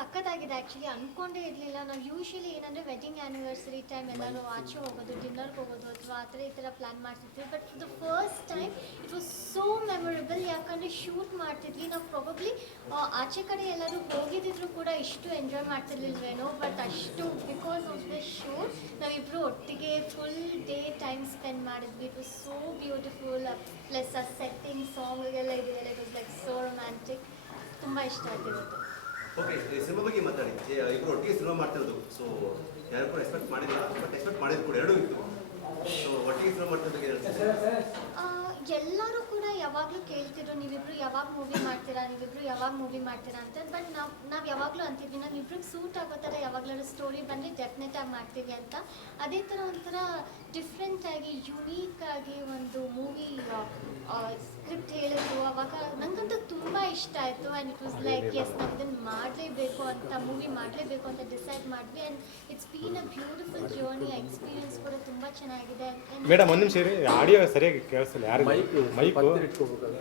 ಆಗಿದೆ ಆ್ಯಕ್ಚುಲಿ ಅಂದ್ಕೊಂಡೇ ಇರಲಿಲ್ಲ. ನಾವು ಯೂಶ್ವಲಿ ಏನಂದರೆ ವೆಡ್ಡಿಂಗ್ ಆ್ಯನಿವರ್ಸರಿ ಟೈಮ್ ಎಲ್ಲರೂ ಆಚೆ ಹೋಗೋದು ಡಿನ್ನರ್ಗೆ ಹೋಗೋದು ಅಥವಾ ಆ ಥರ ಈ ಥರ ಪ್ಲ್ಯಾನ್ ಮಾಡ್ತಿದ್ವಿ. But the first time it was so memorable ಯಾಕಂದರೆ ಶೂಟ್ ಮಾಡ್ತಿದ್ವಿ. ನಾವು ಪ್ರಾಬಬ್ಲಿ ಆಚೆ ಕಡೆ ಎಲ್ಲರೂ ಹೋಗಿದ್ದಿದ್ರು ಕೂಡ ಇಷ್ಟು ಎಂಜಾಯ್ ಮಾಡ್ತಿರ್ಲಿಲ್ವೇನೋ. ಬಟ್ ಅಷ್ಟು ಬಿಕಾಸ್ ಆಫ್ ದ ಶೂಟ್ ನಾವಿಬ್ಬರು ಒಟ್ಟಿಗೆ ಫುಲ್ ಡೇ ಟೈಮ್ ಸ್ಪೆಂಡ್ ಮಾಡಿದ್ವಿ. It was so beautiful plus ಆ ಸೆಟ್ಟಿಂಗ್ ಸಾಂಗಿಗೆಲ್ಲ ಇದೆಯಲ್ಲ it was like so romantic ತುಂಬ ಇಷ್ಟ ಆಗಿರೋದು ಓಕೆ ಸಿನಿಮಾ ಬಗ್ಗೆ ಮಾತಾಡಿ. ಇಬ್ಬರು ಒಟ್ಟಿಗೆ ಸಿನಿಮಾ ಮಾಡ್ತಿರೋದು. ಸೊ ಯಾರು ಕೂಡ ಎಕ್ಸ್ಪೆಕ್ಟ್ ಮಾಡಿಲ್ಲ ಬಟ್ ಎಕ್ಸ್ಪೆಕ್ಟ್ ಮಾಡಿದ್ ಕೂಡ ಎರಡೂ ಇತ್ತು. ಸೊ ಒಟ್ಟಿಗೆ ಸಿನಿಮಾ ಮಾಡ್ತಿರೋದು ಬಗ್ಗೆ ಹೇಳ್ತೀನಿ ಎಲ್ಲರೂ ಕೂಡ ಯಾವಾಗಲೂ ಕೇಳ್ತಿದ್ರು, ನೀವಿಬ್ರು ಯಾವಾಗ ಮೂವಿ ಮಾಡ್ತೀರಾ, ನೀವಿಬ್ರು ಯಾವಾಗ ಮೂವಿ ಮಾಡ್ತೀರಾ ಅಂತ. ಬಟ್ ನಾವು ನಾವು ಯಾವಾಗಲೂ ಅಂತಿದ್ವಿ, ನಾವು ಇಬ್ರಿಗೆ ಸೂಟ್ ಆಗೋ ಥರ ಯಾವಾಗಲಾದ್ರು ಸ್ಟೋರಿ ಬಂದರೆ ಡೆಫಿನೆಟ್ ಆಗಿ ಮಾಡ್ತೀವಿ ಅಂತ. ಅದೇ ಥರ ಒಂಥರ ಡಿಫ್ರೆಂಟ್ ಆಗಿ ಯುನೀಕ್ ಆಗಿ ಒಂದು ಮೂವಿ ಸ್ಕ್ರಿಪ್ಟ್ ಹೇಳಿದ್ರು. ಅವಾಗ ನನಗಂತೂ ತುಂಬ ಇಷ್ಟ ಆಯಿತು. And it was like as ನಾವು ಇದನ್ನು ಮಾಡಲೇಬೇಕು ಅಂತ ಮೂವಿ ಮಾಡಲೇಬೇಕು ಅಂತ ಡಿಸೈಡ್ ಮಾಡಿದ್ವಿ. And it's been a beautiful journey experience ಕೂಡ ತುಂಬ ಚೆನ್ನಾಗಿದೆ. ಮೇಡಮ್ ಒಂದು ನಿಮಿಷ ಇರಿ. ಆಡಿಯೋ ಸರಿಯಾಗಿ ಕೇಳಿಸ್ತಿಲ್ಲ. ಯಾರು ಮೈಕ್ ಮೈಕು ಇಟ್ಕೋಬೇಕಾದ್ರೆ